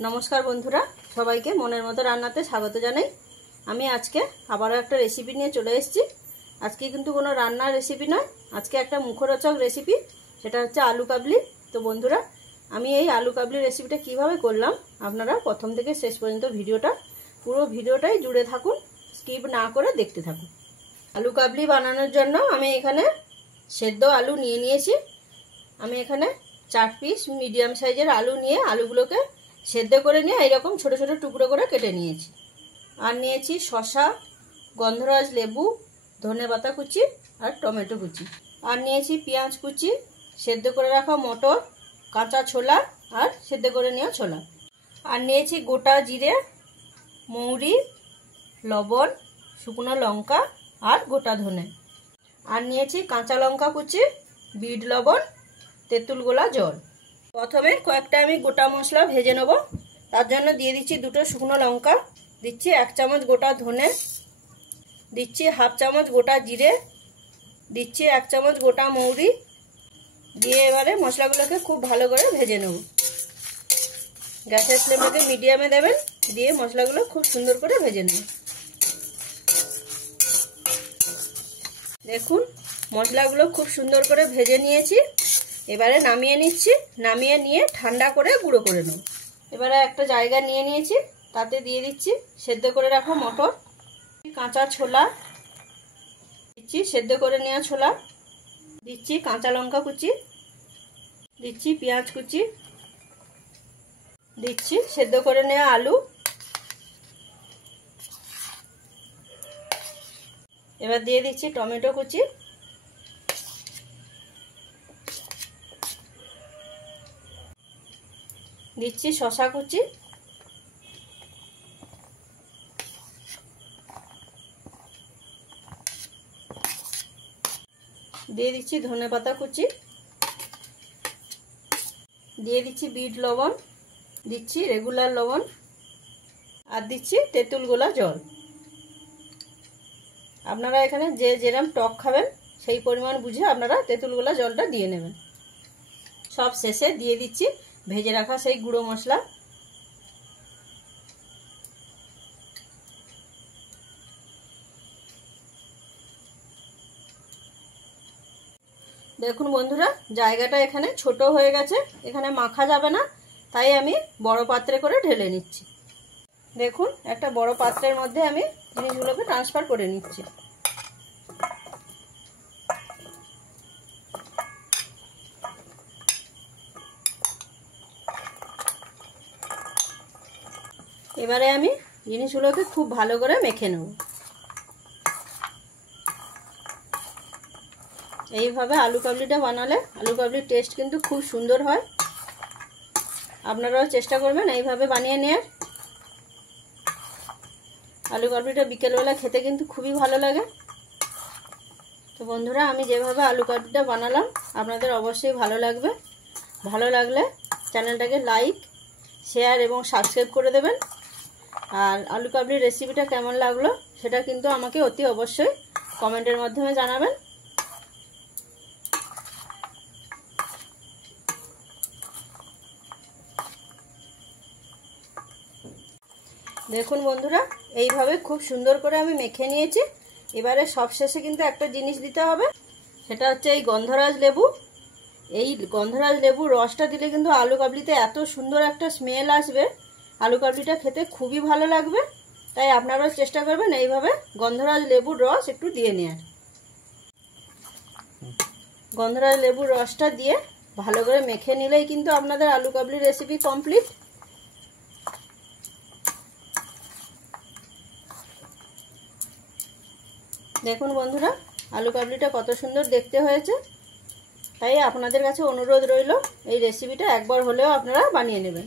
नमस्कार बंधुरा सबाइके मनेर मतो रान्नाते स्वागत जानाई। आमी आजके आबारो एकटा रेसिपि निये चले एसेछि। आजके किन्तु कोनो रान्नार रेसिपि नय, आजके एकटा मुखरोचक रेसिपि, सेटा हच्छे आलू काबली। तो बंधुरा आमी एई आलू काबली रेसिपिटा किभाबे करलाम आपनारा प्रथम थेके शेष पर्यन्त भिडियोटा पुरो भिडियोटाई जुड़े थाकुन, स्किप ना करे देखते थाकुन। आलू काबली बानानोर जन्य आमी एखाने सेদ্ধ आलू निये नियेछि। आमी एखाने 4 पिस मीडियम साइजेर आलू निये आलूगुलोके सेদ্ধ करे निये एरकम छोटो छोटो टुकरो करे केटे नियेछि। आर नियेछि शशा, गंधराज लेबू, धनेपाता कुचि और टमेटो कुचि। आर नियेछि पेंयाज कुचि, सेদ্ধ करे राखा मटर, काँचा छोला और सेদ্ধ करे नेওয়া छोला। आर नियेछि गोटा जिरे, मौरी, लवण, शुकनो लंका और गोटा धने। आर नियेछि काँचा लंका कुचि, बीट लवण, तेतुल गोला जल। प्रथमे कयेकटा आमी गोटा मशला भेजे नेब। तार जन्य दिये दिচ্ছি দুটো শুকনো লঙ্কা, দিচ্ছি 1 চামচ গোটা ধনে, দিচ্ছি হাফ চামচ গোটা জিরে, দিচ্ছি 1 চামচ গোটা মৌরি দিয়ে এবারে মশলাগুলোকে খুব ভালো করে ভেজে নেব। গ্যাসের ফ্লেমটাকে মিডিয়ামে দেবেন, দিয়ে মশলাগুলো খুব সুন্দর করে ভেজে নেবেন। দেখুন মশলাগুলো খুব সুন্দর করে ভেজে নিয়েছি। এবারে নামিয়ে নিচ্ছি, নামিয়ে নিয়ে ঠান্ডা করে গুঁড়ো করে নেব। এবারে একটা জায়গা নিয়ে নিয়েছি, তাতে দিয়ে দিচ্ছি সেদ্ধ করে রাখা মটর, কাঁচা ছোলা দিচ্ছি, সেদ্ধ করে নেওয়া ছোলা দিচ্ছি, কাঁচা লঙ্কা কুচি দিচ্ছি, পেঁয়াজ কুচি দিচ্ছি, সেদ্ধ করে নেওয়া আলু। এবার দিয়ে দিচ্ছি টমেটো কুচি, দিচ্ছি শসা কুচি, দিয়ে দিচ্ছি ধনেপাতা কুচি, দিয়ে দিচ্ছি বিট লবণ, দিচ্ছি রেগুলার লবণ আর দিচ্ছি তেঁতুল গোলা জল। আপনারা এখানে যে যেরকম টক খাবেন সেই পরিমাণ বুঝে আপনারা তেঁতুল গোলা জলটা দিয়ে নেবেন। সব শেষে দিয়ে দিচ্ছি ভেজে রাখা সেই গুঁড়ো মশলা। দেখুন বন্ধুরা জায়গাটা এখানে ছোট হয়ে গেছে, এখানে মাখা যাবে না, তাই আমি বড় পাত্রে করে ঢেলে নিচ্ছি। দেখুন একটা বড় পাত্রের মধ্যে আমি জিনিসগুলোকে ট্রান্সফার করে নিচ্ছি। এবারে আমি জিনিসগুলোকে খুব ভালো করে মেখে নেব। এইভাবে আলু কাবলিটা বানালে আলু কাবলির টেস্ট কিন্তু খুব সুন্দর হয়। আপনারাও চেষ্টা করবেন এইভাবে বানিয়ে নেওয়ার। আলু কাবলিটা বিকেলবেলা খেতে কিন্তু খুবই ভালো লাগে। তো বন্ধুরা আমি যেভাবে আলু কাবলিটা বানালাম আপনাদের অবশ্যই ভালো লাগবে। ভালো লাগলে চ্যানেলটাকে লাইক, শেয়ার এবং সাবস্ক্রাইব করে দেবেন। আর আলু কাবলির রেসিপিটা কেমন লাগলো সেটা কিন্তু আমাকে অতি অবশ্যই কমেন্টের মাধ্যমে জানাবেন। দেখুন বন্ধুরা এইভাবে খুব সুন্দর করে আমি মেখে নিয়েছি। এবারে সবশেষে কিন্তু একটা জিনিস দিতে হবে, সেটা হচ্ছে এই গন্ধরাজ লেবু। এই গন্ধরাজ লেবুর রসটা দিলে কিন্তু আলু কাবলিতে এত সুন্দর একটা স্মেল আসবে, আলু কাবলিটা খেতে খুবই ভালো লাগবে। তাই আপনারাও চেষ্টা করবেন এইভাবে গন্ধরাজ লেবুর রস একটু দিয়ে নেওয়ার। গন্ধরাজ লেবুর রসটা দিয়ে ভালো করে মেখে নিলেই কিন্তু আপনাদের আলু কাবলির রেসিপি কমপ্লিট। দেখুন বন্ধুরা আলু কাবলিটা কত সুন্দর দেখতে হয়েছে। তাই আপনাদের কাছে অনুরোধ রইল এই রেসিপিটা একবার হলেও আপনারা বানিয়ে নেবেন।